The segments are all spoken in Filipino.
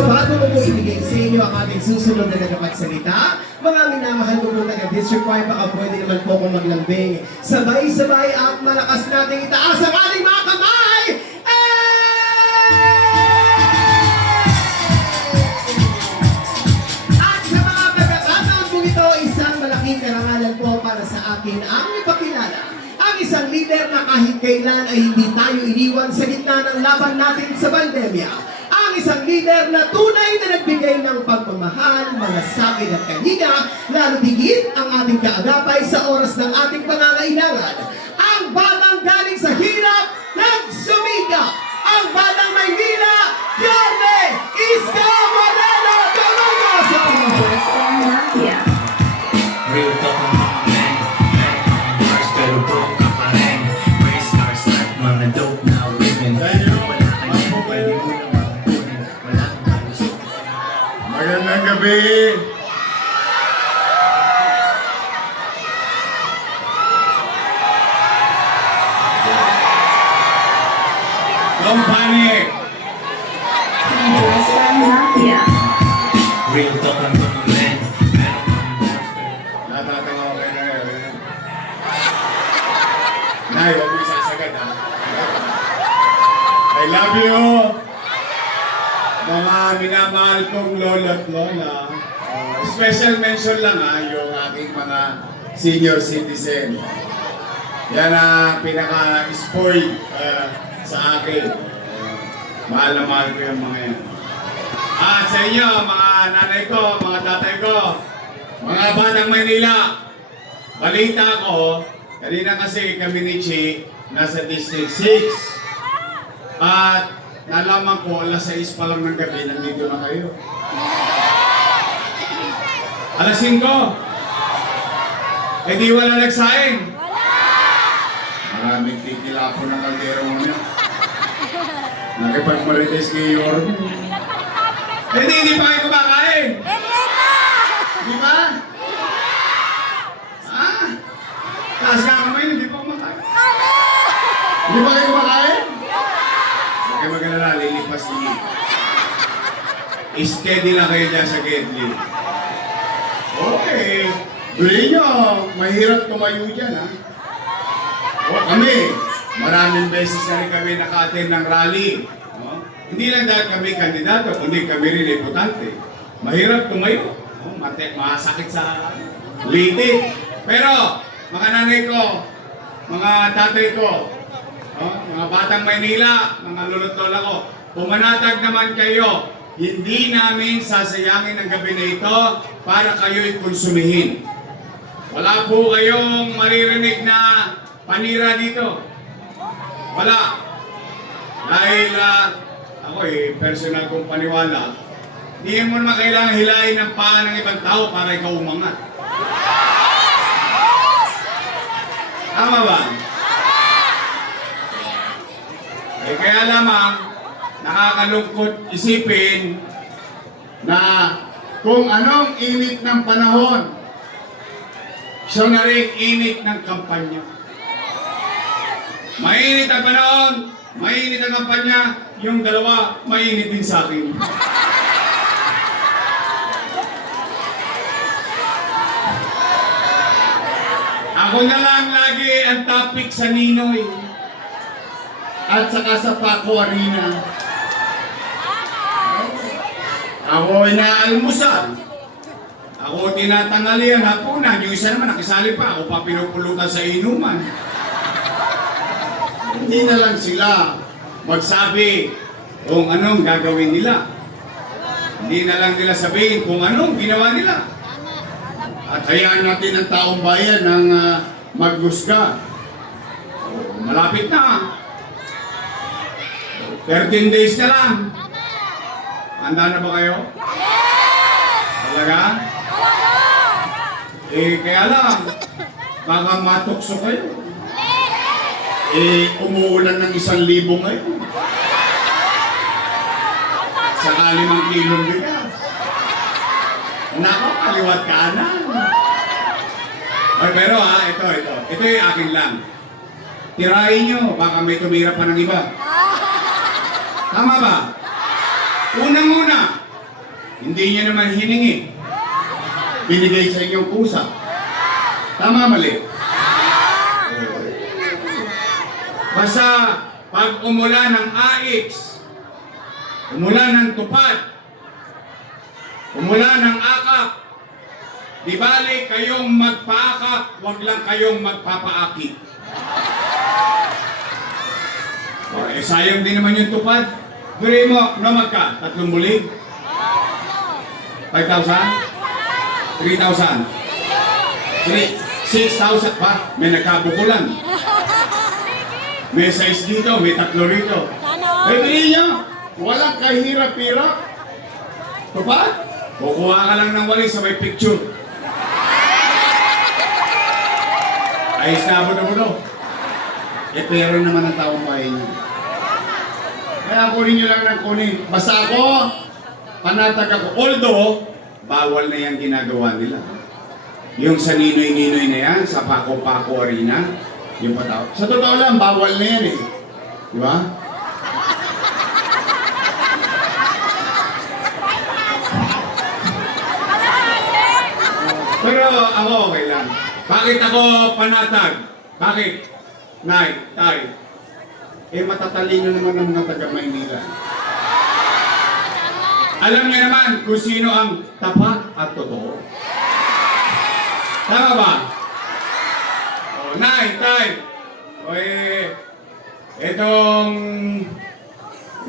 bago ko po ibigay sa inyo ang ating susunod na nagpagsalita, mga minamahal ko po taga-District 5, baka pwede naman po akong maglambing. Sabay-sabay at malakas nating itaas ang ating mga kamay! At sa mga pagkakataon po ito, isang malaking karangalan po para sa akin ang ipakilala ang isang leader na kahit kailan ay hindi tayo iniwan sa gitna ng laban natin sa pandemya. Ang isang leader na tunay na nagbigay ng pagmamahal, malasakit at kahinga, lalo higit ang ating kaagapay sa oras ng ating pangangailangan. Ang batang galing sa hirap, nagsumikap. Ang batang Maynila, Yorme Iska Moreno Domingoso! Real talk ng mga men, bars pero broke ka pa rin. Race cars at mga dope na women. Wala ka niyan, pwede mo na makukunin. Wala kang malusok. Magandang gabi! Don't panic! Real talk ng mga men, meron kang bars pero Natatawa ko kayo ngayon. Nay, huwag mo isasagad ha. I love you! Mga minamahal kong lolo at lola. Special mention lang ha, yung aking mga senior citizen. Yan ang pinaka-spoiled sa akin. Mahal na mahal ko yung mga yan. At sa inyo, mga nanay ko, mga tatay ko, mga batang Maynila, balita ko, kanina kasi kami ni Chi, nasa District 6. At nalaman ko, alas 6 pa lang ng gabi, nandito na kayo. Alas 5. Eh di wala nagsaing. Maraming titila po ng kaldero mo niya. Nakipagmarites kay Yorme. Hindi pa kayo kumakain. Di ba? Ah? Taas ka kamay, hindi pa kumakain. Hindi pa kayo kumakain? Huwag kayo mag-alala, lilipas niyo. Steady lang kayo dyan sa Gedli. Okay. Duli nyo, mahirap tumayo dyan ha. O kami, maraming beses na rin kami naka-attend ng rally. No? Hindi lang dahil kami kandidato, kundi kami rin deputante. Mahirap tumayo. No? Masakit sa litit. Pero, mga nanay ko, mga tatay ko, no? Mga batang Maynila, mga lolo't lola ko, pumanatag naman kayo. Hindi namin sasayangin ang gabi na ito para kayo'y konsumihin. Wala po kayong maririnig na panira dito. Wala. Dahil ako personal kong paniwala, hindi mo naman kailangan hilahin ng paa ng ibang tao para ikaw umangat. Tama ba? Eh kaya lamang, nakakalungkot isipin na kung anong init ng panahon, siya na rin init ng kampanya. Mainit ang panahon, mainit ang kampanya, yung dalawa, mainit din sa akin. Ako na lang lagi ang topic sa Ninoy at saka sa Paco Arena. Ako inaalmusal. Ako tinatanghalian, hapunan. Yung isa naman nakisali pa. Ako pa pinupulutan sa inuman. Hindi na lang sila magsabi kung anong gagawin nila. Hindi na lang nila sabihin kung anong ginawa nila. At hayaan natin ang taong bayan ng maghusga. Malapit na. 13 days na lang. Handa na ba kayo? Talaga? Eh, kaya lang, baka matukso kayo. Eh, umuulan ng 1,000 ngayon. Saka 5 kilong bigas. Nako, kaliwat kanan. Ay, pero ito. Ito yung akin lang. Tirahin nyo, baka may tumira pa ng iba. Tama ba? Unang-una, Hindi niyo naman hiningi. Binigay sa inyong pusa. Tama, mali? Basta pag umulan ng AX, umulan ng tupad, umulan ng akak, di bali kayong magpaakak, wag lang kayong magpapaakit. Sayang din naman yung tupad. Guri mo, nomad ka, 3 bulig? 5,000? 3,000? 6,000 pa? May nagkabukulan. May size dito, may 3 rito. Eh, bilhin nyo, walang kahirap-hirap. Tupad? Kukuha ka lang ng wali sa may picture. Ayos na budo-budo. Eh, pero naman ang taong bahay niyo. Kaya kunin nyo lang ng kunin. Basta ako, panatag ako. Although, bawal na yan ginagawa nila. Yung sa ninoy-ninoy na yan, sa Paco-Paco Arena, yung pataw. Sa totoo lang, bawal na yan eh. Di ba? Pero ako okay lang. Bakit ako panatag? Bakit? Nay, tay. Eh matatalino naman ang mga taga Maynila. Alam niyo naman kung sino ang tapat at totoo. Tama ba? Oh, nay, tay. O etong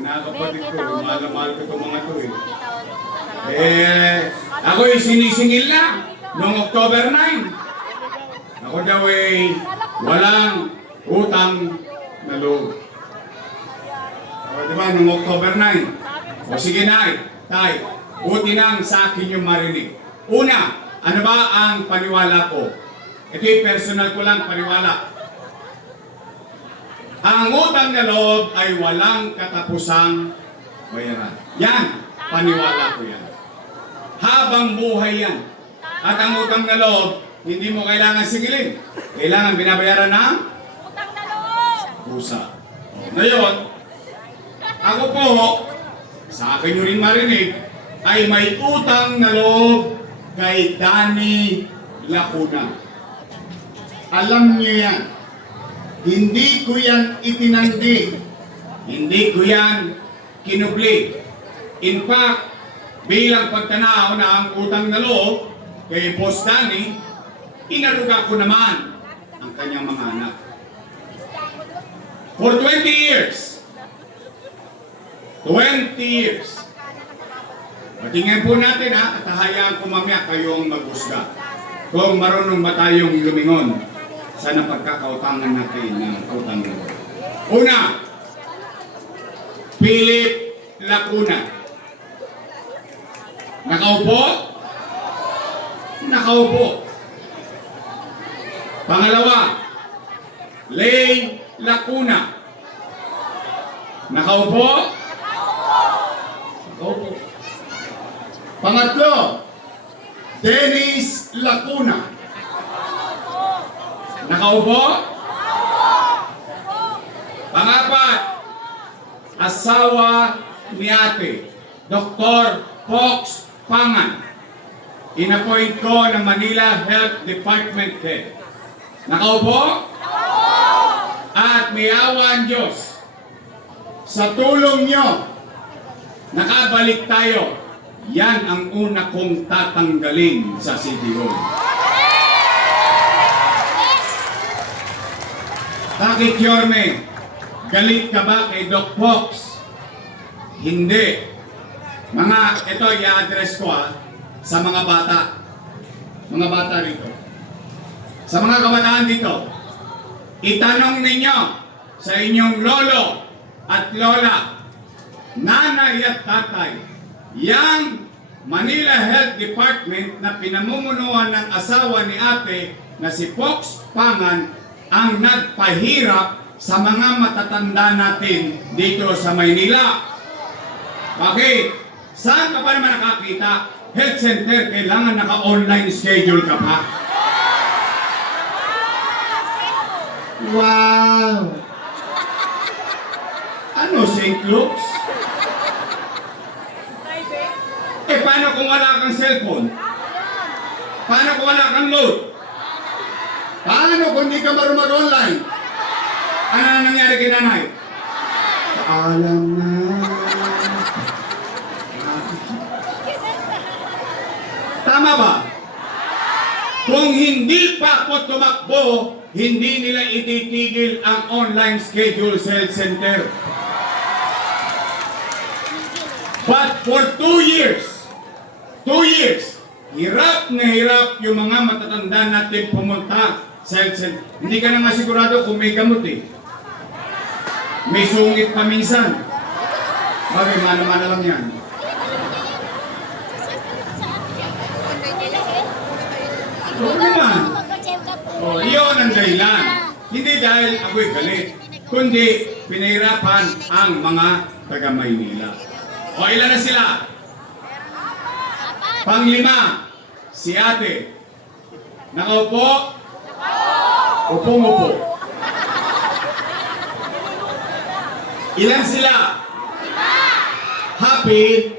nakakapatid ko, mahal ko itong mga to ako'y sinisingil na noong October 9. Ako daw walang utang na loob. O diba, noong October 9. O sige na, tay, buti nang sa akin yung marinig. Una, ano ba ang paniwala ko? Ito'y personal ko lang paniwala. Ang utang na loob ay walang katapusang bayaran. Yan, paniwala ko yan. Habang buhay yan. At ang utang na loob, hindi mo kailangan sigilin. Kailangan binabayaran ng Utang na loob! pusa. Ngayon, ako po, sa akin nyo rin marinig, ay may utang na loob kay Danny Lacuna. Alam niyo yan. Hindi ko yan itinanggi. Hindi ko yan kinubli. In fact, bilang pagtanaw na ang utang na loob kay Boss Danny, inaruga ko naman ang kanyang mga anak. For 20 years. 20 years. Patingin po natin at hayaan ko mamaya kayong mag-usga. Kung marunong ba tayong lumingon sa napagkakautangan natin ng utang na loob. Una, Philip Lacuna. Nakaupo? Nakaupo. Pangalawa, Lay Lacuna. Nakaupo? Nakaupo. Pangatlo, Dennis Lacuna. Nakaupo? Pangapat, asawa ni ate, Dr. Fox Pangan. Inappoint ko ng Manila Health Department Head. Nakaupo? At may awa ang Diyos. Sa tulong nyo, nakabalik tayo. Yan ang una kong tatanggalin sa City Hall. Bakit, Yorme? Galit ka ba kay Doc Fox? Hindi. Ito i-address ko sa mga bata. Mga bata rito. Sa mga kabataan dito, itanong ninyo sa inyong lolo at lola, nanay at tatay, yang Manila Health Department na pinamumunuan ng asawa ni ate na si Fox Pangan ang nagpahirap sa mga matatanda natin dito sa Maynila. Bakit? Saan ka pa naman nakakita? Health center, kailangan naka-online schedule ka pa. Wow! Ano, St. Luke's? Eh, paano kung wala kang cellphone? Paano kung wala kang load? Paano kung di ka marunong mag-online? Ano na nangyari kay nanay? Paalam na. Tama ba? Kung hindi pa ako tumakbo, hindi nila ititigil ang online schedule health center. But for 2 years, hirap na hirap yung mga matatanda natin pumunta sa health center. Hindi ka na masigurado kung may gamot eh. May sungit pa minsan. Bagay, mana-mana lang yan. Oo naman. Iyon ang dahilan. Hindi dahil ako'y galit, kundi pinahirapan ang mga taga-Maynila. O ilan na sila? Panglima, si ate. Nakaupo? Upong-upo. Ilan sila? Happy?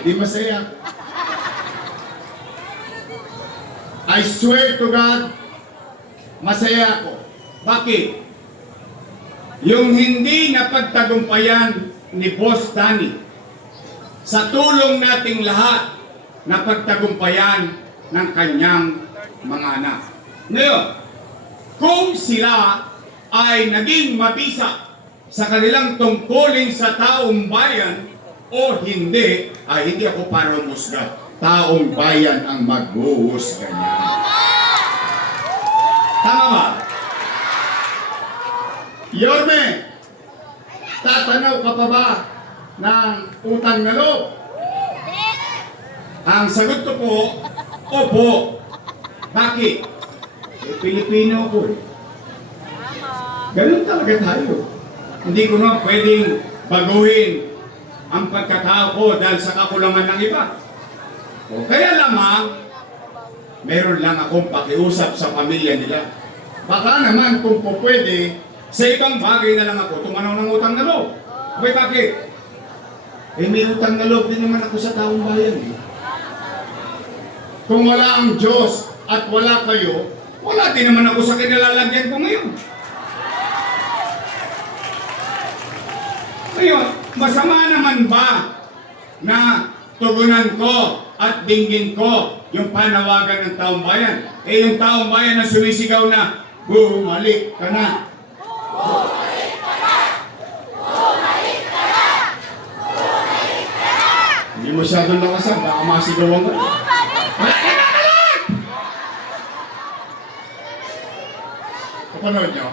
Hindi masaya. I swear to God, masaya ako. Bakit? Yung hindi napagtagumpayan ni Boss Danny, sa tulong nating lahat, napagtagumpayan ng kanyang mga anak. Ngayon, kung sila ay naging mabisa sa kanilang tungkulin sa taong bayan o hindi, ay hindi ako para umusga. Taong bayan ang maghuhusga niya. Tama ba? Yorme, tatanaw ka pa ba ng utang na loob? Ang sagot ko po, opo. Bakit? Eh, Pilipino ako eh. Ganun talaga tayo. Hindi ko na pwedeng baguhin ang pagkatao ko dahil sa kakulangan ng iba. O kaya lamang, meron lang akong pakiusap sa pamilya nila. Baka naman kung po pwede, sa ibang bagay na lang ako tumanaw ng utang na loob. Okay, bakit? Eh may utang na loob din naman ako sa taong bayan eh. Kung wala ang Diyos at wala kayo, wala din naman ako sa kinalalagyan ko ngayon. Ngayon, masama naman ba na tugunan ko at dinggin ko yung panawagan ng taong bayan? Eh yung taong bayan na sumisigaw na, bumalik ka na. Bumalik ka na! Bumalik ka na! Bumalik ka na! Hindi masyadong lakasan, baka masigawan ka. Kapanood nyo?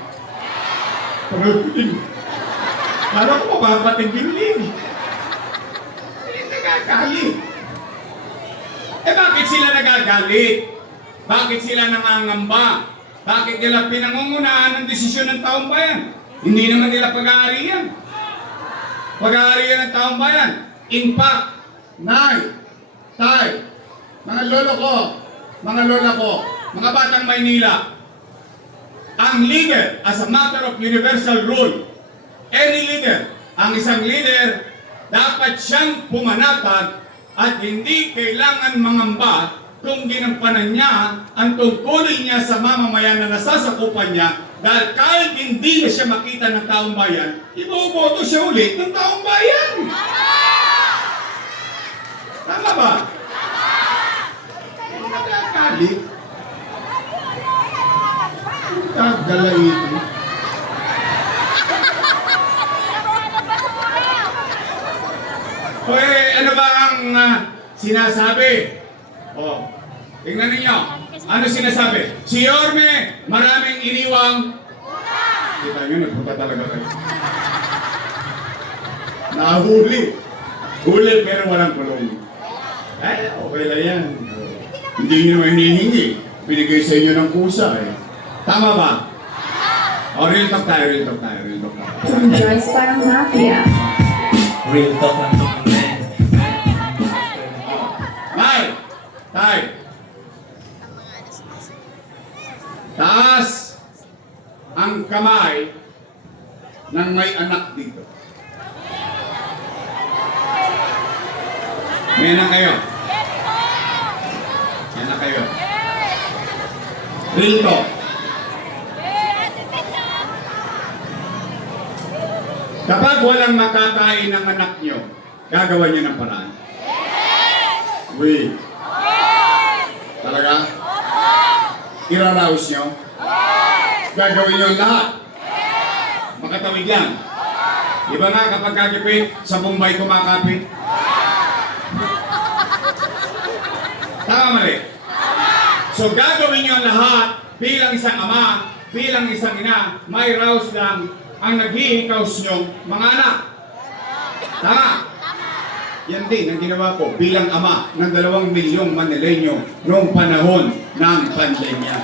Panood ko din. Parang ko mapapatigil-lig. Hindi nagagalit. Eh bakit sila nagagalit? Bakit sila nangangamba? Bakit nila pinangungunahan ng desisyon ng taong bayan? Hindi naman nila pag-aariyan. Pag-aariyan ng taong bayan. In fact, Nay, Tay, mga lolo ko, mga lola ko, mga batang Maynila, ang leader, as a matter of universal rule, any leader, ang isang leader, dapat siyang pumanatag at hindi kailangan mangamba kung ginampanan niya ang tungkulin niya sa mamamayan na nasasakupan niya dahil kahit hindi na siya makita ng taong bayan, iboboto siya ulit ng taong bayan. Tama ba? Tama! Nagagalit. Galaiti. O ano ba ang sinasabi? O, tingnan ninyo. Ano sinasabi? Si Yorme, maraming iniwang... Kita nyo, nagpunta talaga kayo. Nahuli. Huli pero walang kulong. Ay, okay lang yan. Hindi nyo naman hinihingi. Binigay sa inyo ng kusa eh. Tama ba? O, real talk tayo, real talk tayo, real talk tayo. From Joyce Parang Mafia. Real talk lang to, man. Tay! Tay! Taas ang kamay ng may anak dito. May anak kayo? May anak kayo? Real talk. Kapag walang makakain ng anak nyo, gagawa nyo ng paraan? Uy. Talaga? Iraraos nyo? Gagawin nyo lahat? Makatawid yan? Iba nga kapag kakipit, sa Bombay kumakapit? Tama mali? So gagawin nyo lahat bilang isang ama, bilang isang ina, may raos lang ang naghihikaos nyo mga anak. Tama? Yan din ang ginawa ko bilang ama ng 2 milyong Manileño noong panahon ng pandemya.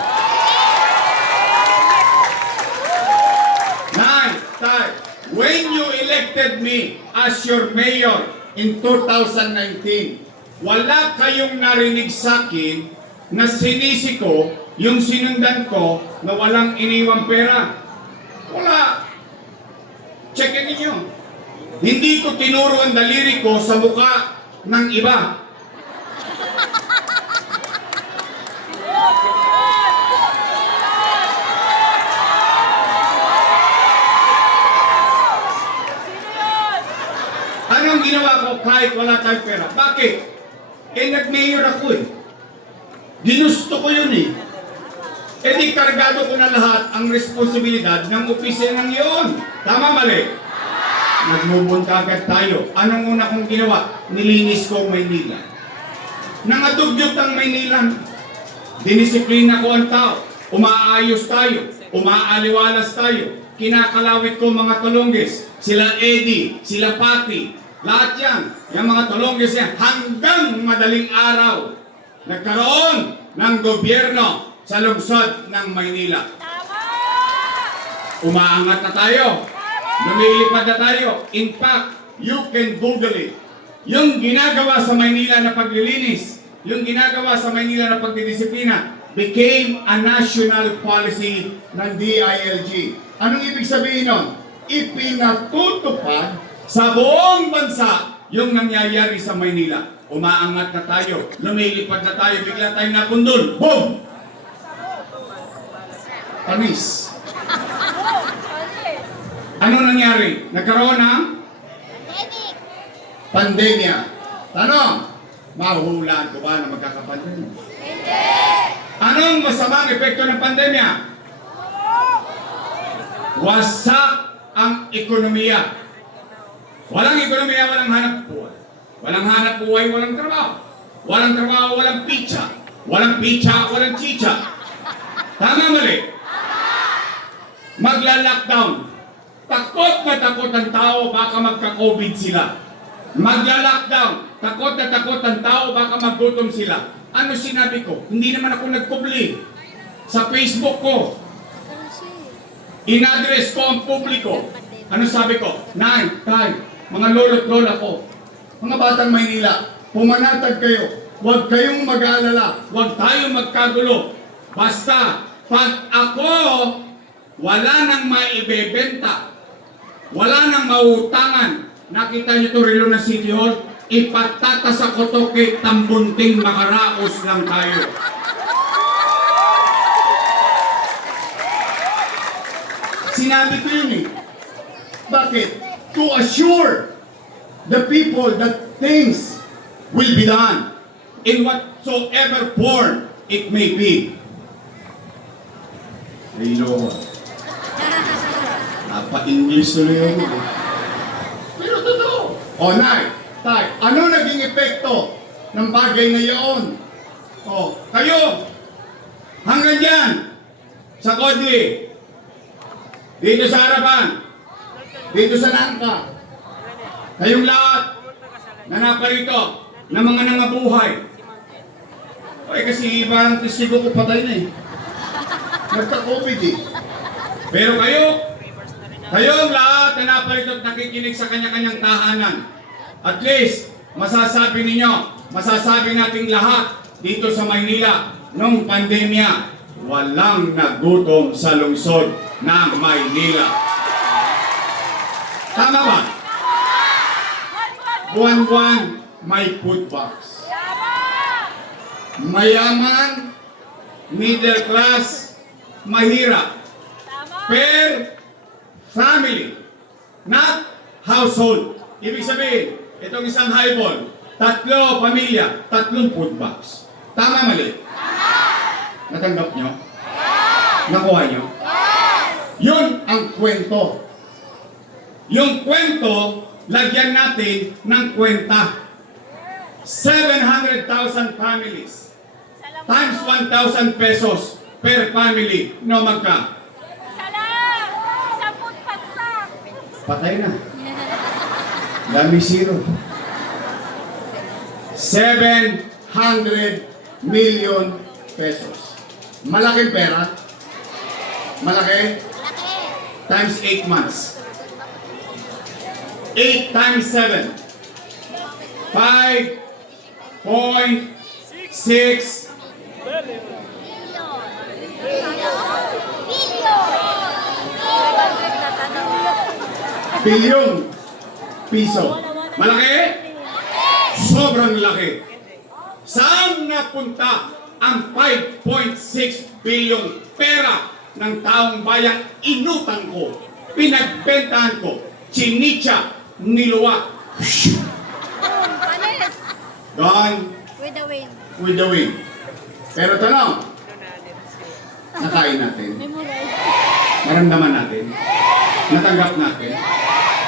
When you elected me as your mayor in 2019, wala kayong narinig sa akin na sinisi ko yung sinundan ko na walang iniwang pera. Wala. Checkin ninyo. Hindi ko tinuro ang daliri ko sa mukha ng iba. Anong ginawa ko kahit wala tayong pera? Bakit? Nag-mayor ako eh. Ginusto ko yun eh. Di kargado ko na lahat ang responsibilidad ng opisya ng iyon. Tama mali? Nagmubunta agad tayo. Anong una kong ginawa? Nilinis ko ang Maynila. Nangadugyot ang Maynila. Dinisiplina ko ang tao. Umaayos tayo. Umaaliwalas tayo. Kinakalawit ko mga tulunggis. Sila Eddie, sila Pati. Lahat yan. Yung mga tulunggis yan. Hanggang madaling araw. Nagkaroon ng gobyerno sa lungsod ng Maynila. Umaangat na tayo. Lumilipad na tayo. In fact, you can Google it. Yung ginagawa sa Maynila na paglilinis, yung ginagawa sa Maynila na pagdidisiplina, became a national policy ng DILG. Anong ibig sabihin nun? Ipinatutupad sa buong bansa yung nangyayari sa Maynila. Umaangat na tayo, lumilipad na tayo, bigla tayong napundol. Boom! Panis. Ano nangyari? Nagkaroon ng pandemya. Tanong, mahuhulaan ko ba na magkakapandemya? Hindi! Anong masamang epekto ng pandemya? Wasak ang ekonomiya. Walang ekonomiya, walang hanap buhay. Walang hanap buhay, walang trabaho. Walang trabaho, walang pizza. Walang pizza, walang chicha. Tama mali? Magla-lockdown. Takot na takot ang tao, baka magka-COVID sila. Magla-lockdown. Takot na takot ang tao, baka magutom sila. Ano sinabi ko? Hindi naman ako nagpubli. Sa Facebook ko, in-address ko ang publiko. Ano sabi ko? Nay, tay, mga lolo't lola ko, mga batang Maynila, pumanatag kayo. Huwag kayong mag-aalala. Huwag tayong magkagulo. Basta, pag ako, wala nang maibebenta, wala nang mautangan. Nakita niyo ito relo ng City Hall? Ipatata sa kotoke, tambunting makaraos lang tayo. Sinabi ko yun eh. Bakit? To assure the people that things will be done in whatsoever form it may be. Rilo. Napa-English tuloy yun. Pero totoo. O, Nay, Tay, ano naging epekto ng bagay na iyon? O, kayo, hanggang dyan, sa Kodli, dito sa harapan, dito sa Nangka, kayong lahat na naparito, na mga nangabuhay. Oy, kasi iba ang testigo ko patay na eh. Nagka-COVID eh. Pero kayong lahat na naparito at nakikinig sa kanya-kanyang tahanan, at least, masasabi nating lahat dito sa Maynila, nung pandemya, walang nagutom sa lungsod ng Maynila. Tama ba? Buwan-buwan, may food box. Mayaman, middle class, mahirap. Per family, not household. Ibig sabihin, itong isang highball, 3 pamilya, 3 food box. Tama, mali? Natanggap nyo? Nakuha nyo? Yun ang kwento. Yung kwento, lagyan natin ng kwenta. 700,000 families times 1,000 pesos per family. No, magka? Patay na. Dami zero. 700 million pesos. Malaking pera? Malaki? Times 8 months. 8 times 7. 5.6 billion piso. Malaki? Sobrang laki. Saan napunta ang 5.6 billion pera ng taong bayan? Inutang ko, pinagbentahan ko, chinitsa, niluwa. Gone With the wind. with the wind. Pero tanong, nakain natin, maramdaman natin, natanggap natin.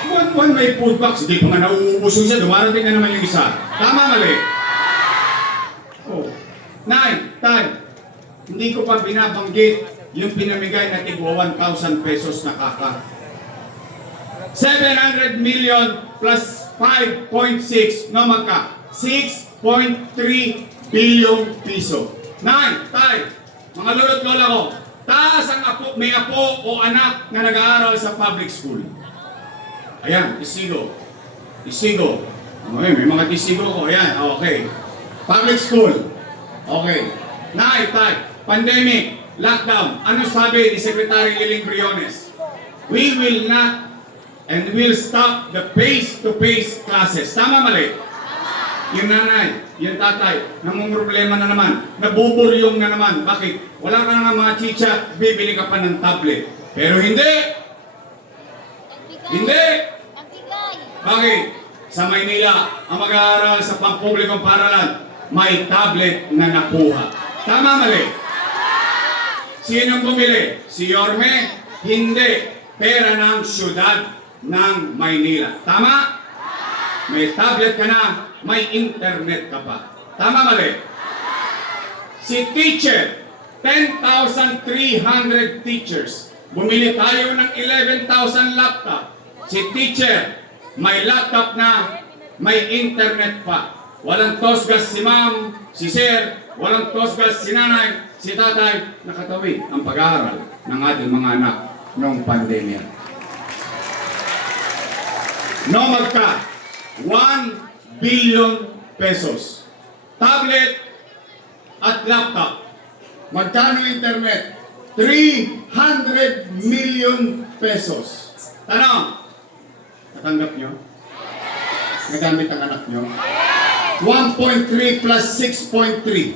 Buwan-buwan may food box, hindi pa nga nauubos yung isa, dumarating na naman yung isa. Tama, mali? Oh. 9, 10. Hindi ko pa binabanggit yung pinamigay na tigwa 1,000 pesos na kaka. 700 million plus 5.6, no magka? 6.3 billion piso. 9, 10. Mga lolo't lola ko, taas ang apo, may apo o anak na nag-aaral sa public school. Ayan, tisigo. Tisigo. Okay, may mga tisigo ko. Ayan, okay. Public school. Okay. Naitay. Pandemic. Lockdown. Ano sabi ni Secretary Liling Briones? We will not and will stop the face-to-face classes. Tama, mali? Yung nanay, yung tatay, namumroblema na naman, nabuburyong na naman. Bakit? Wala ka na mga chicha, bibili ka pa ng tablet. Pero hindi! Hindi! Bakit? Sa Maynila, ang mag-aaral sa pampublikong paaralan, may tablet na nakuha. Tama, mali? Sinong bumili? Si Yorme? Hindi. Pera ng syudad ng Maynila. Tama? May tablet ka na, may internet ka pa. Tama, mali? Si teacher, 10,300 teachers. Bumili tayo ng 11,000 laptop. Si teacher, may laptop na, may internet pa. Walang tosgas si ma'am, si sir, walang tosgas si nanay, si tatay. Nakatawid ang pag-aaral ng ating mga anak noong pandemya. No magka, 1 billion pesos. Tablet at laptop. Magkano internet? 300 million pesos. Tanong, natanggap nyo? Nagamit ang anak nyo? 1.3 plus 6.3.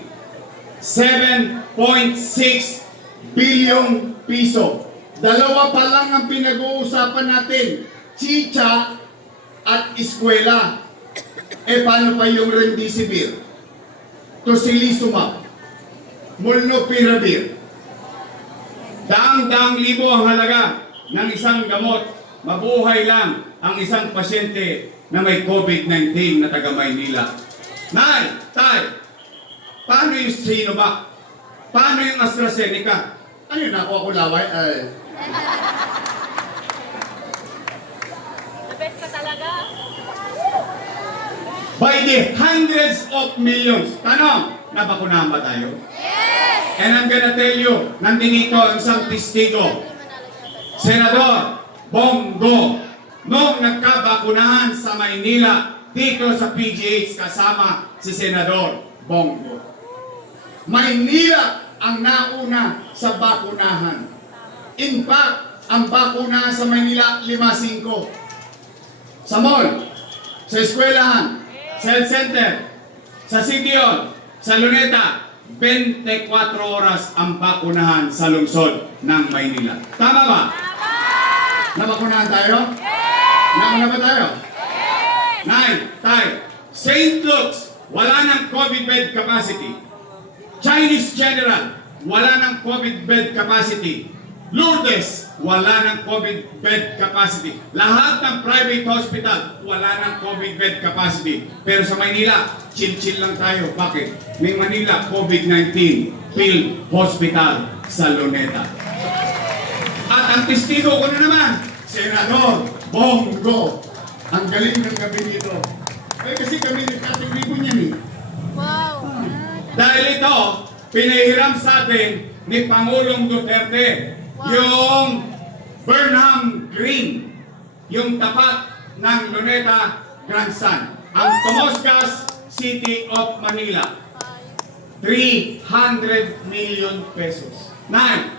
7.6 billion piso. Dalawa pa lang ang pinag-uusapan natin. Chicha at eskwela. Eh paano pa yung remdesivir? Tocilizumab. Molnupiravir. Daang-daang libo ang halaga ng isang gamot. Mabuhay lang ang isang pasyente na may COVID-19 na taga Maynila. Nay, tay, paano yung Sinovac? Paano yung AstraZeneca? Ano yun, nakuha ko laway? The best ka talaga. By the hundreds of millions. Tanong, nabakunahan ba tayo? Yes! And I'm gonna tell you, nandito ang isang testigo. Senador Bongo, noong nagkabakunahan sa Maynila, dito sa PGH kasama si Senador Bongo. Maynila ang nauna sa bakunahan. In fact, ang bakunahan sa Maynila, 5-5. Sa mall, sa eskwelahan, Cell Center, sa City Hall, sa Luneta, 24 oras ang bakunahan sa lungsod ng Maynila. Tama ba? Nabakunahan tayo? Nakuna ba tayo? Tayo. St. Luke's, wala ng COVID bed capacity. Chinese General, wala ng COVID bed capacity. Lourdes, wala ng COVID bed capacity. Lahat ng private hospital, wala ng COVID bed capacity. Pero sa Maynila, chill-chill lang tayo. Bakit? May Manila COVID-19 Field Hospital sa Luneta. At ang testigo ko na naman, Senador Bongo. Ang galing ng gabi dito. Eh kasi kami nagkatigribo niyan eh. Wow. Dahil ito, pinahiram sa atin ni Pangulong Duterte yung Burnham Green, yung tapat ng Luneta Grandstand, ang Tomoscas City of Manila. 300 million pesos.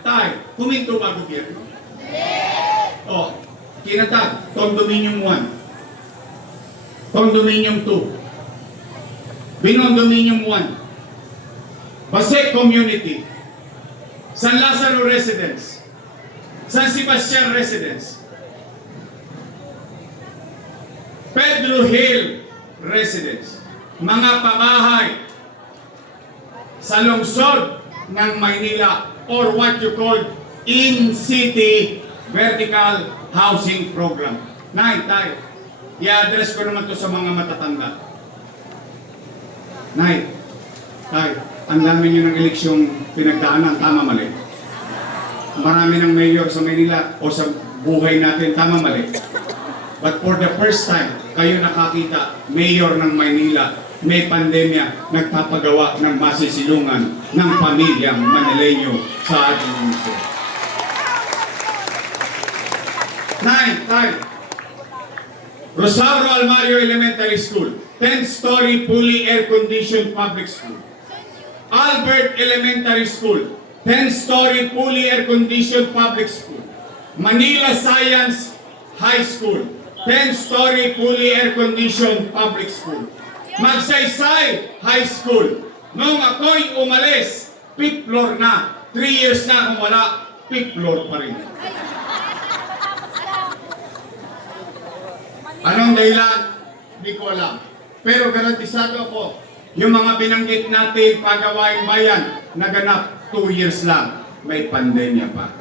Tay, kuminto ba gobyerno? Oh, kinatag, Condominium 1. Condominium 2. Binondominium 1. Pasig Community. San Lazaro Residence. San Sebastian Residence. Pedro Hill Residence. Mga pabahay sa lungsod ng Maynila or what you call in-city vertical housing program. Tay, i-address ko naman to sa mga matatanda. Tay, ang dami niyo ng eleksyong pinagdaanan, tama mali. Marami ng mayor sa Maynila o sa buhay natin, tama mali. But for the first time, kayo nakakita, mayor ng Maynila, may pandemya, nagpapagawa ng masisilungan ng pamilyang Manileño sa ating lungsod. Tay, Rosario Almario Elementary School, 10-story fully air-conditioned public school. Albert Elementary School, 10-story fully air-conditioned public school. Manila Science High School, 10-story fully air-conditioned public school. Magsaysay High School, nung ako'y umalis, 5th floor na. 3 years na akong wala, 5th floor pa rin. Anong dahilan? Hindi ko alam. Pero garantisado ako, yung mga binanggit natin pagawaing bayan, naganap 2 years lang, may pandemya pa.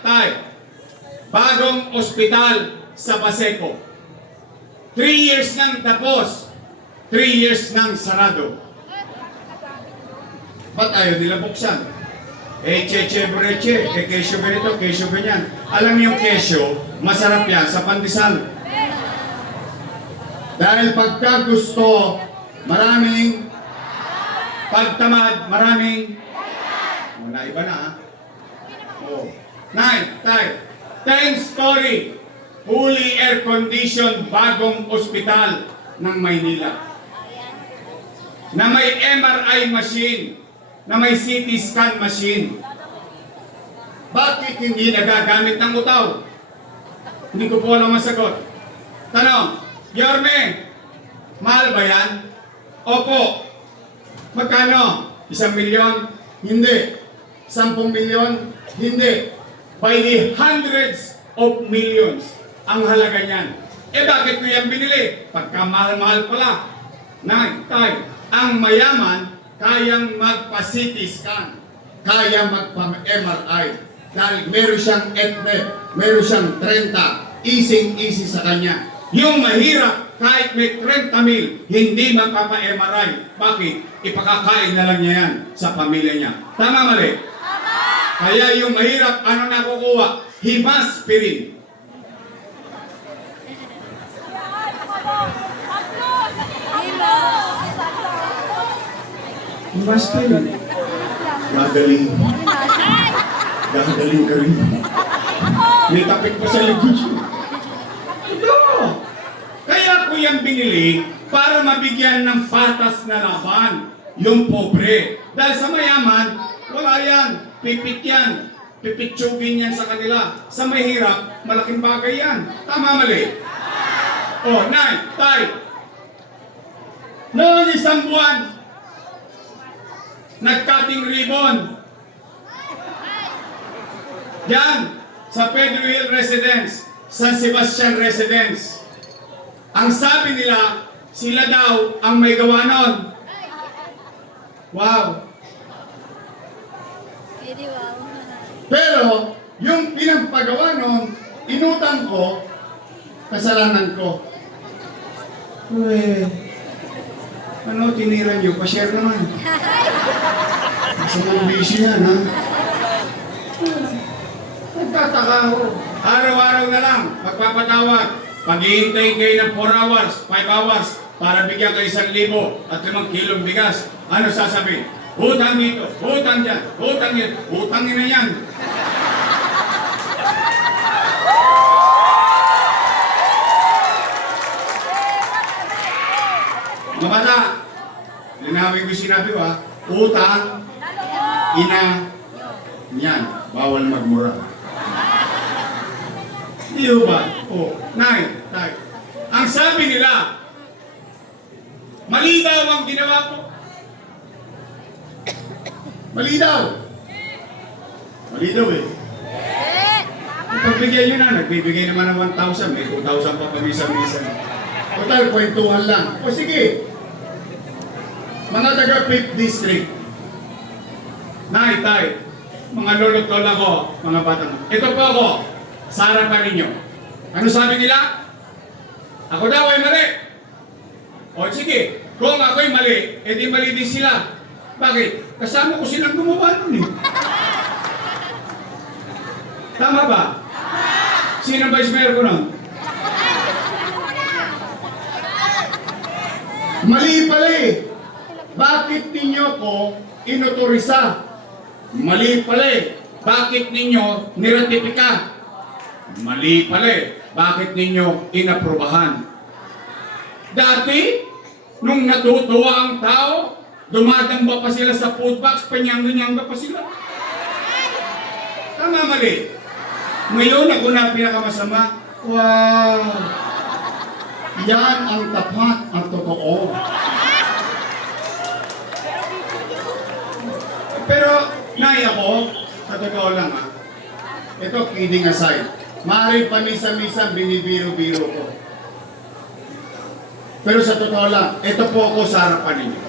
Tay, bagong ospital sa Paseco. 3 years nang tapos, 3 years nang sarado. Ba't ayaw nila buksan? Cheche breche, kesyo ganito, kesyo ganyan. Alam niyo yung kesyo, masarap yan sa pandesal. Dahil pagka gusto, maraming pagtamad, maraming wala iba na ha. Oh. Tay, 10-story fully air-conditioned bagong ospital ng Maynila na may MRI machine, na may CT scan machine. Bakit hindi nagagamit ng utaw? Hindi ko po alam ang sagot. Tanong, Yorme, mahal ba yan? Opo. Magkano? 1 milyon? Hindi. 10 milyon? Hindi. By the hundreds of millions ang halaga niyan. Bakit ko yan binili? Pagka mahal-mahal pala. Tay, ang mayaman, kayang magpa-CT scan, kaya magpa-MRI. Dahil meron siyang ETNET, meron siyang 30, easy sa kanya. Yung mahirap, kahit may 30 mil, hindi magpapa-MRI. Bakit? Ipakakain na lang niya yan sa pamilya niya. Tama mali? Tama! Kaya yung mahirap, ano nakukuha? Himaspirin. Himaspirin. Gagaling. Gagaling ka rin. May tapik pa sa likod yun. Ito! Kaya ko yung binili para mabigyan ng patas na laban yung pobre. Dahil sa mayaman, wala yan. Pipit yan. Pipitsugin yan sa kanila. Sa mahirap, malaking bagay yan. Tama mali? Oh, Tay, Noong isang buwan, nag-cutting ribbon. Diyan, sa Pedro Hill Residence, San Sebastian Residence. Ang sabi nila, sila daw ang may gawa nun. Wow! Pwede wow. Pero, yung pinagpagawa nun, inutang ko, kasalanan ko. Uy, ano tinira niyo? Pa-share naman. Masamang busy yan, ha? Nagtataka ako. Araw-araw na lang, magpapatawad. Pag-iintay kayo ng 4 hours, 5 hours, para bigyan kayo 1,000 at 5 kilong bigas. Ano sasabihin? Utang dito, utang dyan, utang yan, utangin na yan. Mga bata, linawin ko yung sinabi ko, ha? Utang, ina, yan, bawal magmura. Di ba? O, nay, tay. Ang sabi nila, mali daw ang ginawa ko. Mali daw. Mali daw eh. Pagbigyan nyo na, nagbibigay naman ng 1,000, may 2,000 pa pamisa-misa. Total, kwentuhan lang. O sige, mga taga 5th District, nay, tay, mga lolo't lola ko, mga batang, ito po ako, sa harapan ninyo. Ano sabi nila? Ako daw ay mali. O sige, kung ako'y mali, edi mali din sila. Bakit? Kasama ko silang gumawa nun eh. Tama ba? Sino ang vice mayor ko nun? Mali pala eh. Bakit ninyo ko inotorisa? Mali pala eh. Bakit ninyo niratipika? Mali pala eh. Bakit ninyo inaprubahan? Dati, nung natutuwa ang tao, dumadamba pa sila sa food box, panyanga-nyanga pa sila. Tama mali. Ngayon ako na pinakamasama. Wow! Yan ang tapat, ang totoo. Pero, nay ako, sa totoo lang ha, ito kidding aside, maaaring pamisa-misa binibiro-biro ko. Pero sa totoo lang, ito po ako sa harapan ninyo.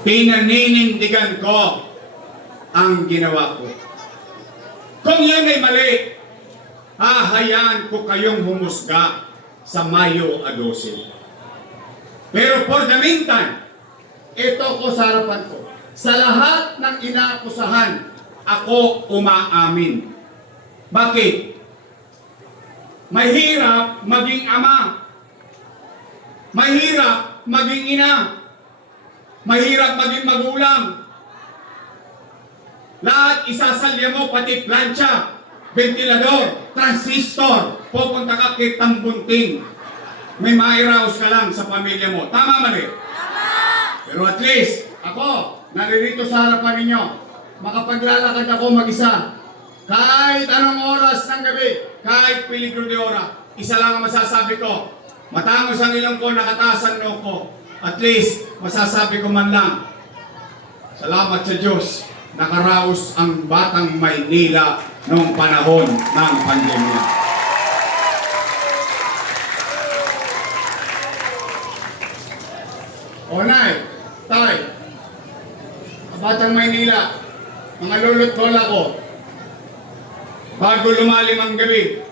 Pinaninindigan ko ang ginawa ko. Kung yan ay mali, hahayaan ko kayong humusga sa Mayo 12. Pero for the meantime, ito ko sa harapan ko. Sa lahat ng inaakusahan, ako umaamin. Bakit? Mahirap maging ama. Mahirap maging ina. Mahirap maging magulang. Lahat isasalya mo, pati plancha, ventilador, transistor, pupunta ka kay Tambunting. May mairaos ka lang sa pamilya mo. Tama mali? Tama! Pero at least, ako, naririto sa harapan ninyo, makapaglalakad ako mag-isa. Kahit anong oras ng gabi, kahit peligro de ora, isa lang ang masasabi ko. Matangos ang ilong ko, nakataas ang noo ko. At least, masasabi ko man lang, salamat sa Diyos, nakaraos ang batang Maynila noong panahon ng pandemya. O nay, tay, batang Maynila, mga lolo't lola ko, bago lumalim ang gabi,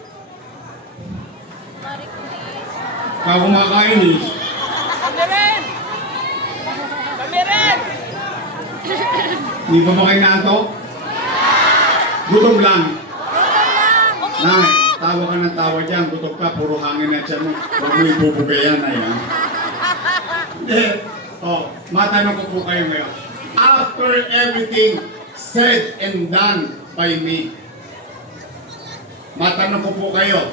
kumakain eh. Hindi pa ba kayo naantok? Gutom lang. Nay, tawa ka ng tawa dyan. Gutom ka, puro hangin na dyan mo. Huwag mo ibubugayan na yan. Hindi. Matanong ko po kayo ngayon. After everything said and done by me, matanong ko po kayo,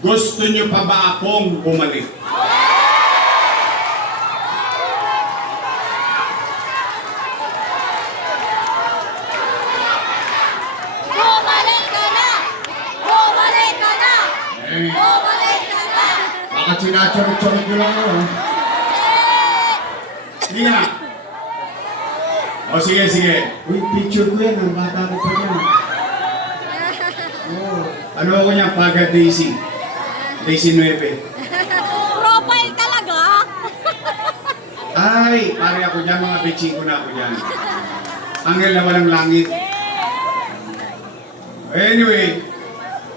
gusto niyo pa ba akong bumalik? Bumalik ka na! Bumalik ka na! Eh, Bumalik ka na! baka Baka sinachorot-chorot nyo lang ako. Sige nga. O sige, sige. Uy, picture ko yan. Ang bata ko pa yan. Oh. Ano ako niya? Paga Daisy. Daisy 9. Profile talaga? Ay, pare ako dyan. Mga bitching ko na ako dyan. Anghel na walang langit. Anyway.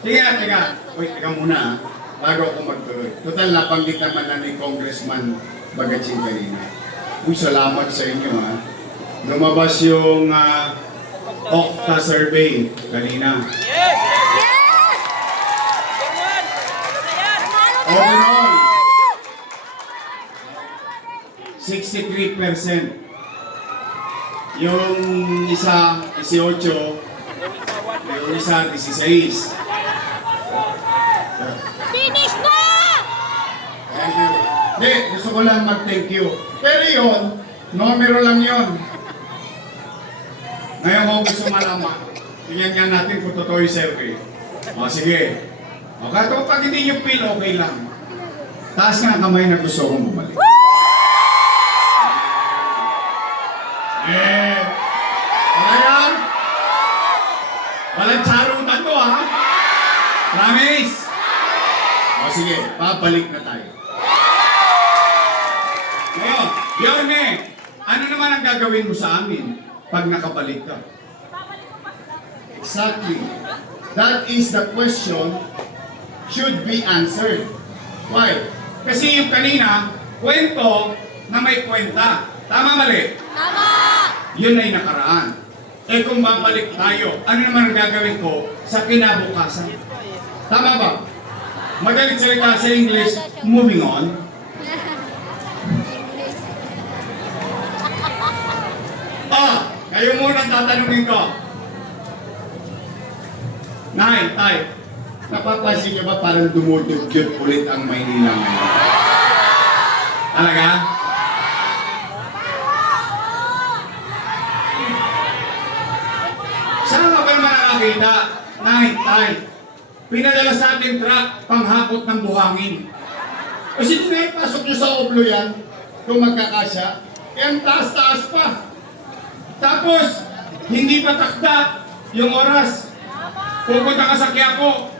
Sige nga, teka. Uy, teka muna ha. Bago ako magtuloy. Total, napanggit naman na ni Congressman Bagachin kanina. Uy, salamat sa inyo ha. Lumabas yung Okta survey kanina. Yes! Overall, 63%. Yung isa, 18. Yung isa, 16. Finish na! Hindi, gusto ko lang mag-thank you. Pero yun, numero lang yun. Ngayon kung gusto malaman, tingnan nga natin kung totoo yung survey. O sige. O kato, pag hindi nyo feel, okay lang. Taas nga ang kamay na gusto kong bumalik. Eh, ano yan? Walang charutan to ha? Promise? O sige, babalik na tayo. Ngayon, yun eh. Ano naman ang gagawin mo sa amin pag nakabalik ka? Exactly. That is the question should be answered. Why? Kasi yung kanina, kwento na may kwenta. Tama mali? Tama! Yun ay nakaraan. Eh kung babalik tayo, ano naman ang gagawin ko sa kinabukasan? Tama ba? Magaling salita sa English, moving on. Kayo muna ang tatanungin ko. Nay, tay, napapansin niyo ba parang dumudugyot ulit ang Maynila ngayon? Talaga? Saan ka ba naman nakakita? Nay, tay, pinadala sa ating truck panghakot ng buhangin. Kasi kung naipasok niyo sa oblo yan, kung magkakasya, eh ang taas-taas pa. Tapos, hindi pa takda yung oras. Pupunta ka sa Quiapo.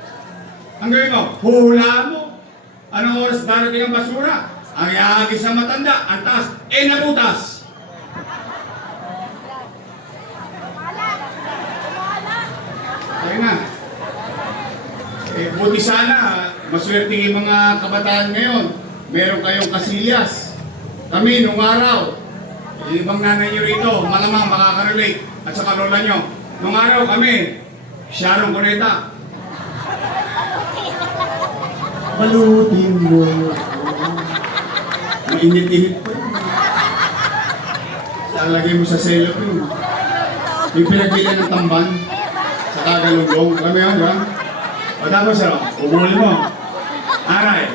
Ang gawin mo, huhulaan mo. Anong oras darating ang basura? Ang iahagis sa matanda, ang taas, nabutas. Kaya na. Buti sana, maswerte yung mga kabataan ngayon. Meron kayong kasilyas. Kami, nung araw, yung ibang nanay nyo rito, malamang makaka-relate. At saka lola nyo. Nung araw kami, Sharon Cuneta. Balutin mo. Mainit-init pa yun. Lalagay mo sa cellophane. Yung pinagbili ng tamban. Sa kagalunggong. Alam mo yun, yan? O tapos ano, umuli mo. Aray.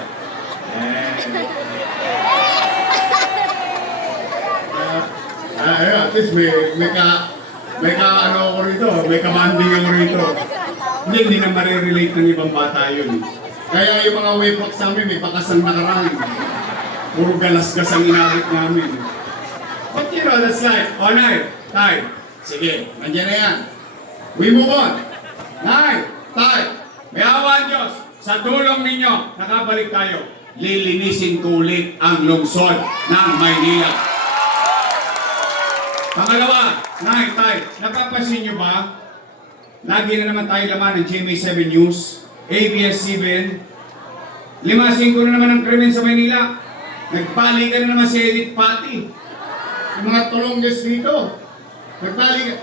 At least may ano ako rito, may kabanding ako rito. Hindi na marirelate ng ibang bata yun. Kaya yung mga waypock sa amin, may pakasang nakaraan. Puro galasgas ang inabot namin. But you know, that's life. O, Nay, Tay, sige, nandiyan na yan. We move on. Nay, Tay, may awa ang Diyos. Sa tulong ninyo, nakabalik tayo. Lilinisin ko ulit ang lungsod ng Maynila. Pangalawa, Nay, Tay, napapansin nyo ba? Lagi na naman tayo laman ng GMA7 News, ABS-CBN. 5-5 na naman ang krimen sa Maynila. Nagbalikan na naman si Edith Pati. Yung mga tulongges dito. Nagbalikan.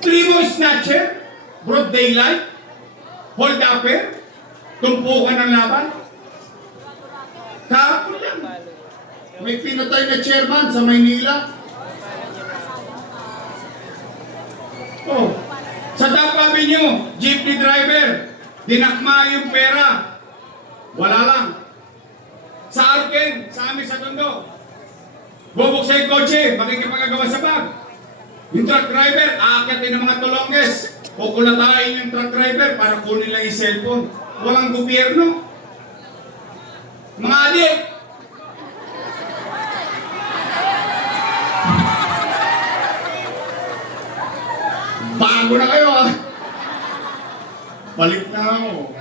Tribo snatcher, broad daylight, hold upper, tumpukan ng laban. Kahapon lang. May pinatay na chairman sa Maynila. Oh, sa tapabi nyo, jeepney driver, dinakma yung pera. Wala lang. Sa Arken, sa amin sa Tondo, bubuksan yung kotse, makikipagagawa sa bag. Yung truck driver, aakyatin ng mga tulongges. Kukulatain yung truck driver para kunin lang yung cellphone. Walang gobyerno. Mga adik! Bago na kayo ah! Balik na ako.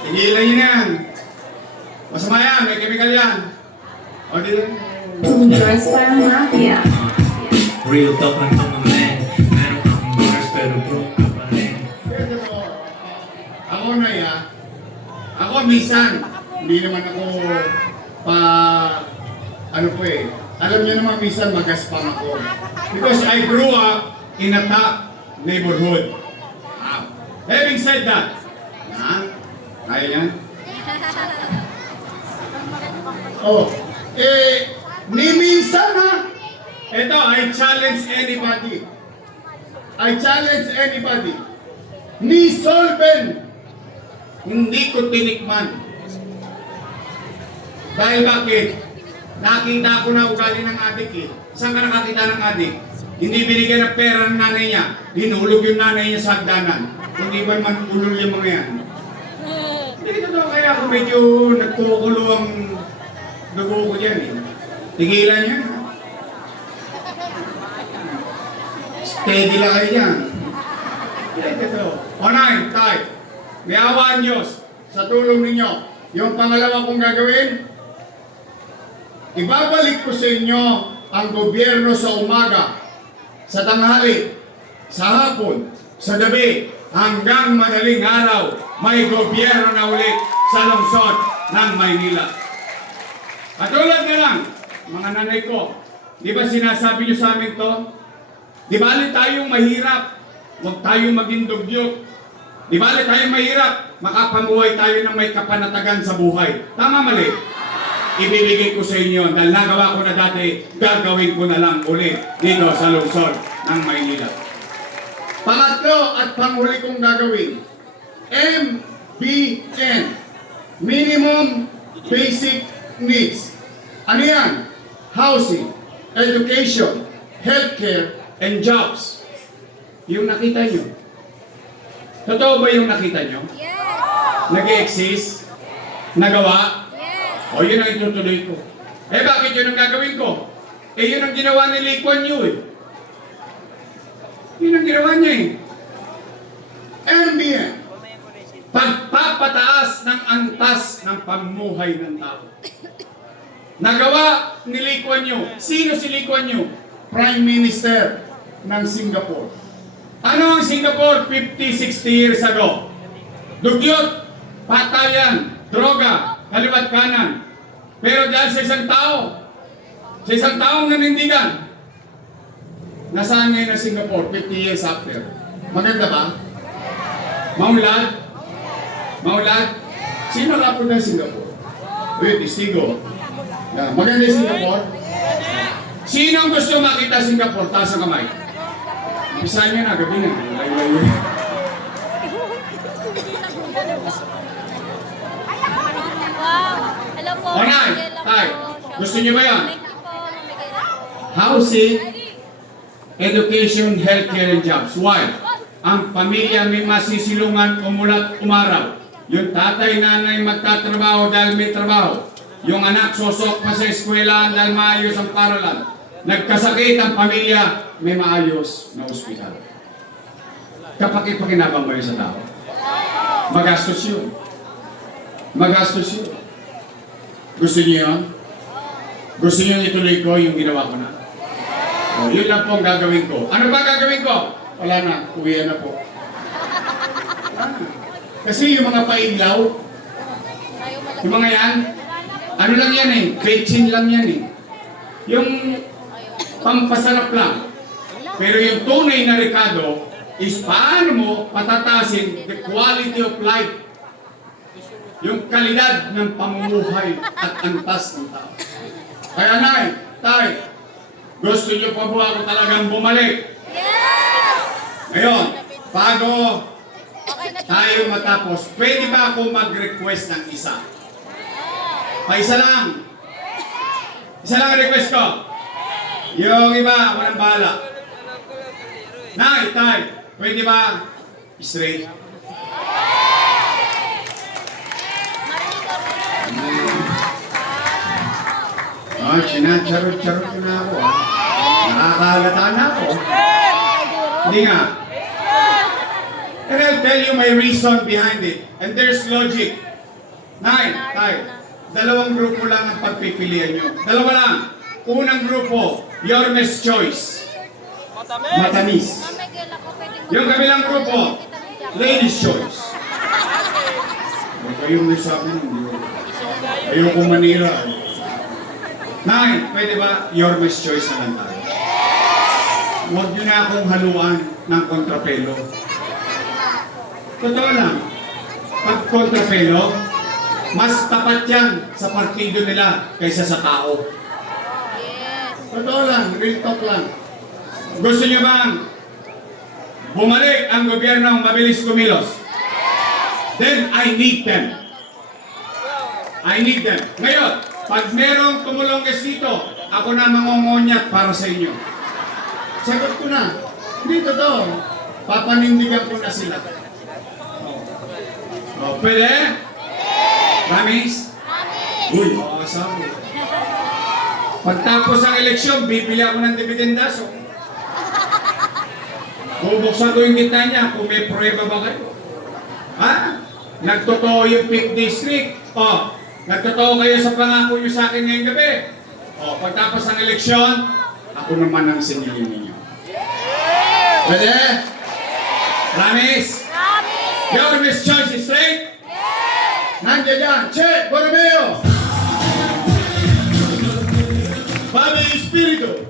Tigilan niyo na yan. Masama yan, may chemical yan. O di Drugs parang mafia. Real talk lang to mga man. Meron kang bars pero broke ka pa rin. Ako na ya. Ako minsan, hindi naman ako ano po eh. Alam niyo naman minsan magaspang ako. Because I grew up in a top neighborhood. Having said that, kaya yan? Ni minsan ha. Ito, I challenge anybody. I challenge anybody. Ni solven. Hindi ko tinikman. Dahil bakit? Nakita ko na ugali ng adik eh. Saan ka nakakita ng adik? Hindi binigyan ng pera ng nanay niya. Hinulog yung nanay niya sa hagdanan. Hindi ba man ulol yung mga yan? Hindi totoo, kaya ako medyo nagkukulo ang dugo ko dyan eh. Tigilan yan. Steady lang kayo dyan. Hindi totoo. Onay, tay. May awaan Diyos sa tulong ninyo. Yung pangalawa kong gagawin, ibabalik ko sa inyo ang gobyerno sa umaga, sa tanghali, sa hapon, sa gabi, hanggang madaling araw, may gobyerno na ulit sa lungsod ng Maynila. Katulad na lang, mga nanay ko, di ba sinasabi niyo sa amin to? Di ba tayong mahirap, huwag tayong maging dugyot. Di ba tayong mahirap, makapamuhay tayo ng may kapanatagan sa buhay. Tama mali? Ibibigay ko sa inyo dahil nagawa ko na dati, gagawin ko na lang ulit dito sa lungsod ng Maynila. Pangatlo at panghuli kong gagawin, MBN, Minimum Basic Needs. Ano yan? Housing, Education, Healthcare, and Jobs. Yung nakita nyo. Totoo ba yung nakita nyo? Yes! Nag-exist? Nagawa? Yes! O yun ang itutuloy ko. Eh bakit yun ang gagawin ko? Eh yun ang ginawa ni Lee Kuan Yew eh. Yun ang ginawa niya eh. MBN. Pagpapataas ng antas ng pamumuhay ng tao. Nagawa ni Lee Kuan Yew. Sino si Lee Kuan Yew? Prime Minister ng Singapore. Ano ang Singapore 50-60 years ago? Dugyot, patayan, droga, kaliwat kanan. Pero dahil sa isang taong nanindigan, nasaan ngayon ang Singapore 50 years after? Maganda ba? Maulad? Maulad? Sino kapon ng Singapore? Uy, testigo. Maganda yung Singapore? Sino ang gusto makita Singapore? Taas ang kamay. Bisa niya na, gabi na. Wow! Hello po. Onay, Miguel ako. tay, gusto niyo ba yan? Thank you po, Miguel ako. Housing, education, healthcare, and jobs. Why? Ang pamilya may masisilungan umulat umaraw. Yung tatay, nanay magtatrabaho dahil may trabaho. Yung anak sosok pa sa eskwelahan dahil maayos ang paralan. Nagkasakit ang pamilya, may maayos na ospital. Kapaki-pakinabang ba yun sa tao? Magastos yun. Magastos yun. Gusto niyo yun? Gusto niyo ituloy ko yung ginawa ko na? O, yun lang po ang gagawin ko. Ano ba gagawin ko? Wala na, uwian na po. Wala na. Kasi yung mga pailaw, yung mga yan, ano lang yan eh, kitchen lang yan eh. Yung pampasarap lang. Pero yung tunay na rekado is paano mo patatasin the quality of life. Yung kalidad ng pamumuhay at antas ng tao. Kaya nay, tay, gusto niyo pa ba ako talagang bumalik? Yes! Ngayon, bago tayo matapos, pwede ba ako mag-request ng isa? Isa lang. Isa lang ang request ko. Yung iba, ako nang bahala. Nay, tay, pwede ba straight? Marinig ka Sinacharot-charot ko na ako. Nakakalata na ako. Hindi nga. And I'll tell you my reason behind it. And there's logic. Tayo. Dalawang grupo lang ang pagpipilian nyo. Dalawa lang. Unang grupo, Yormes Choice. Matamis. Yung kabilang grupo, Ladies Choice. Huwag kayong may sabi nun. Ayoko Manila. Pwede ba Yormes Choice na lang tayo? Huwag nyo na akong haluan ng kontrapelo. Totoo lang. Pag kontrapelo, mas tapat yan sa partido nila kaysa sa tao. Totoo lang, real talk lang. Gusto nyo bang bumalik ang gobyerno mabilis kumilos? Then I need them. I need them. Ngayon, pag merong tumulong dito, ako na mangongonyat para sa inyo. Sagot ko na. Hindi totoo. Papanindigan ko na sila. Pwede? Promise? Uy, asabi. Pagtapos ang eleksyon, bibili ako ng dividendaso. Bubuksan ko yung gitna niya kung may prueba ba kayo. Ha? Nagtotoo yung 5th district. Nagtotoo kayo sa pangako nyo sa akin ngayong gabi. Pagtapos ang eleksyon, ako naman ang sinilin ninyo. Pwede? Promise? Your Miss Choice is straight? Yes! Nandiyan yan! Che! Borromeo! Bobby Espiritu!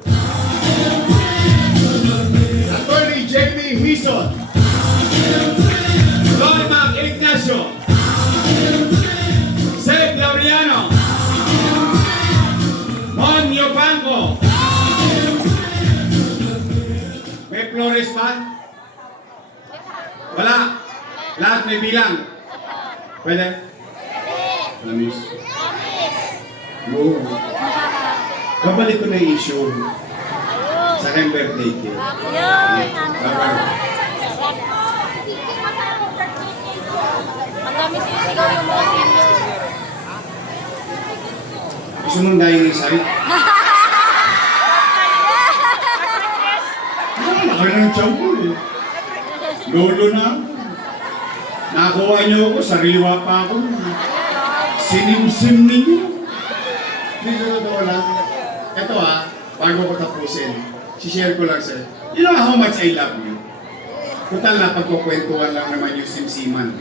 Attorney J.B. Hison! Don Mac Ignacio! Seth Laureano! Mon Yopango! May Flores pa? Wala! Lahat may bilang. Pwede? Promise? Oo. Babalik ko na yung issue sa aking birthday cake. Ang dami sinisigaw yung mga senior. Gusto mong dying inside? Laki na ng tiyan ko eh. Lolo na ako. Nakuha niyo ako, sariwa pa ako. Sinimsim ninyo. Hindi ko totoo lang. Ito bago ko tapusin, share ko lang sir. You know how much I love you? Total na pagkukwentuhan lang naman yung simsiman.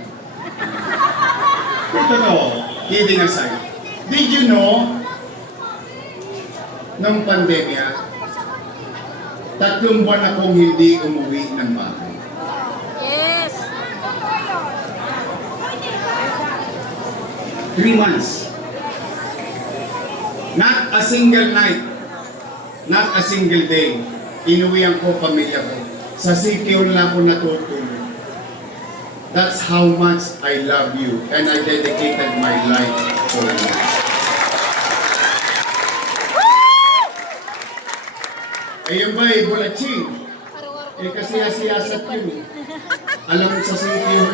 Ito kidding aside. Did you know, nung pandemya, 3 buwan akong hindi umuwi ng bahay. Yes. 3 months. Not a single night, not a single day, inuwihan ko pamilya ko. Sa city lang ako natutulog. That's how much I love you and I dedicated my life for you. Ayun ba bulatsing? Kasi siyasat yun. Alam mo sa city yun.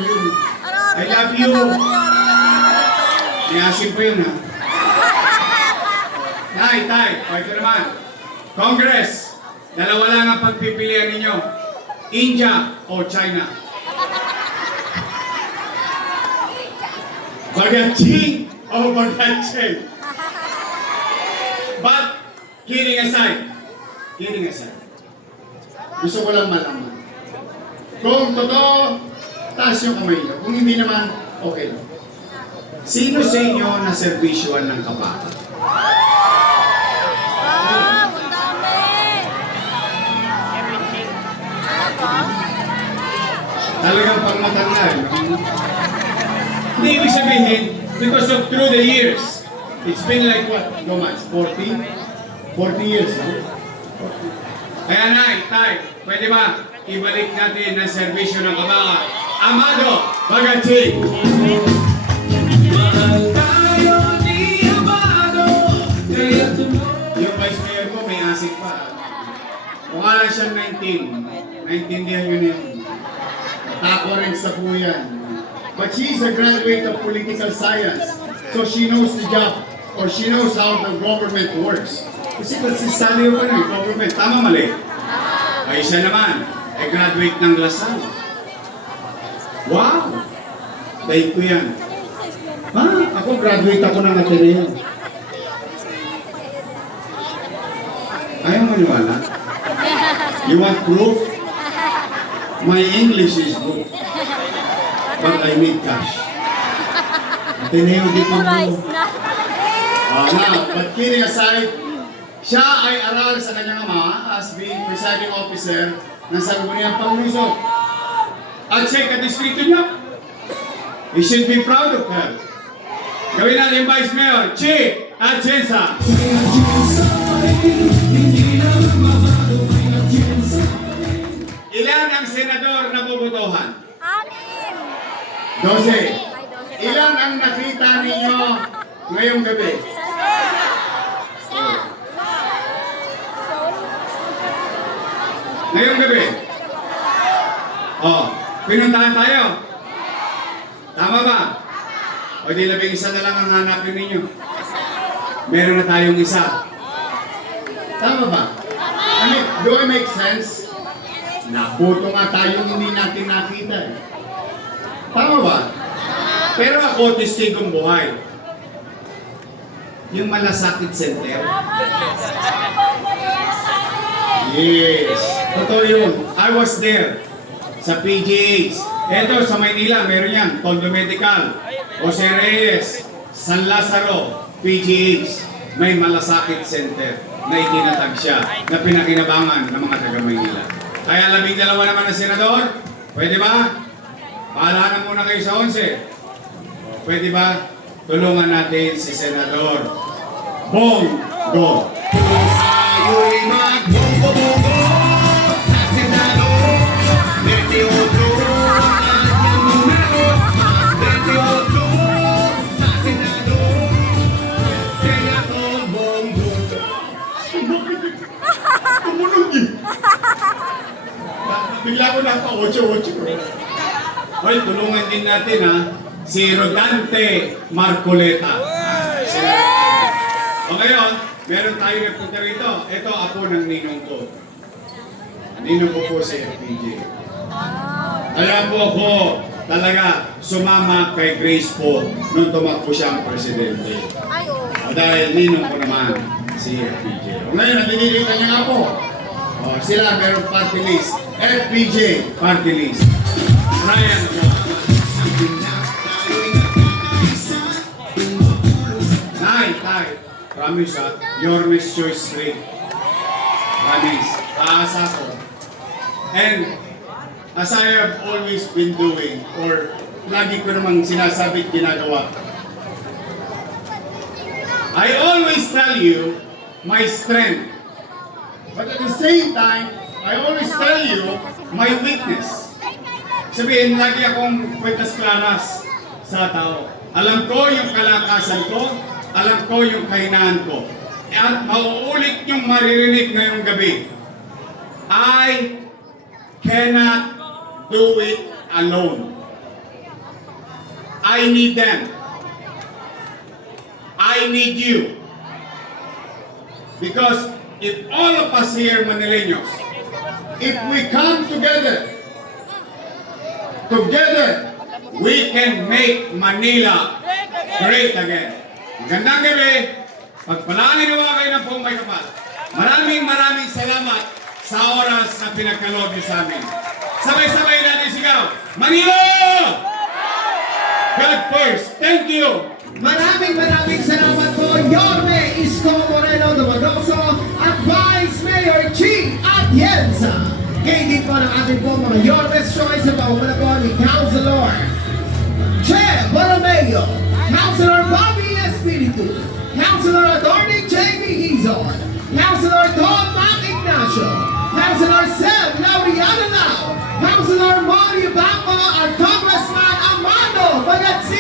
I love you. Niyasin po yun Tay, pwede naman. Congress, dalawa lang ang pagpipilian ninyo. India o China. Bagatsing o bagatsing. But, kidding aside, gusto ko lang malaman. Kung totoo, taas yung kamay nyo. Kung hindi naman, okay lang. Sino sa inyo na servisyoan ng kabaka? Ang dami. Talagang pangmatanda. Hindi ibig sabihin, because of through the years, it's been like what? No months? 40 years, no? Kaya Tay, pwede ba ibalik natin ang serbisyo ng kabaka? Amado Bagatsing! Yung vice mayor ko may asik pa. Mukha lang siyang 19. Naintindihan yun yun. Tako rin sa kuyan. But she's a graduate of political science. So she knows the job. or she knows how the government works. Kasi study ko ng government. Tama, mali? Ay, siya naman. Ay, graduate ng Lasal. Wow! Dahil ko yan. Ha? Ako, graduate ako ng Ateneo. Ayaw maniwala? You want proof? My English is good. But I need cash. Ateneo dito mo. Memorize na. Now, but kidding aside, siya ay aral sa kanyang ama as being presiding officer ng Sangguniang Pangluso. At siya kadistrito niya. We should be proud of her. Gawin natin yung Vice Mayor, Chi Atienza. Ilan ang senador na bubutuhan? Anim. 12. Ilan ang nakita ninyo ngayong gabi? Ngayong gabi? Oh, pinuntahan tayo. Tama ba? O di labing isa na lang ang hanapin ninyo. Meron na tayong isa. Tama ba? I mean, do I make sense? Nabuto nga tayong hindi natin nakita. Eh. Tama ba? Pero ako, testigong buhay. Yung Malasakit Center. Yes. Totoo yun. I was there. Sa PGH. Eto, sa Maynila, meron yan. Tondo Medical. Jose Reyes. San Lazaro. PGH. May Malasakit Center na itinatag siya na pinakinabangan ng mga taga Maynila. Kaya 12 naman na senador. Pwede ba? Pahala na muna kayo sa 11. Pwede ba? Tulungan natin si Senador Bongo. Ayo'y magbonggo-bongo sa senador. 28 ang numero. 28 sa senador. Senador Bongo. Tumunog eh. Bigla ko na pa 8-8. Hoy, tulungan din natin ha. Si Rodante Marcoleta. O ngayon, meron tayo nagpunta rito. Ito, apo ng ninong ko. Ninong ko po si FPJ. Kaya po ako talaga sumama kay Grace po nung tumakbo siyang presidente. Ay, oo. Dahil ninong ko naman si FPJ. O ngayon, natinili ka niya nga po. O, sila meron party list. FPJ party list. Ryan po. Tay, promise ha, your next choice 3. Promise, aasa ko. And as I have always been doing, or lagi ko namang sinasabi at ginagawa, I always tell you my strength. But at the same time, I always tell you my weakness. Sabihin, lagi akong kwentas klaras sa tao. Alam ko yung kalakasan ko, alam ko yung kahinaan ko. At mauulit yung maririnig ngayong gabi. I cannot do it alone. I need them. I need you. Because if all of us here, Manileños, if we come together, we can make Manila great again. Magandang gabi. Pagpalain nawa kayo ng buong may kapal. Maraming salamat sa oras na pinagkaloob niyo sa amin. Sabay-sabay natin sigaw. Manila! God first. Thank you. Maraming salamat po, Yorme Isko Moreno Dumagoso at Vice Mayor Chi Atienza. Kayo din po ng ating po mga Yorme's Choice sa paumuna po ni Councilor Che Baromeo, Councilor Bobby Espiritu, Councilor Atty. J.B. Hizon, Councilor Tom Mac Ignacio, Councilor Seb Laureano Lau, Councilor Mario Bambo at Congressman Amando Bagazzi.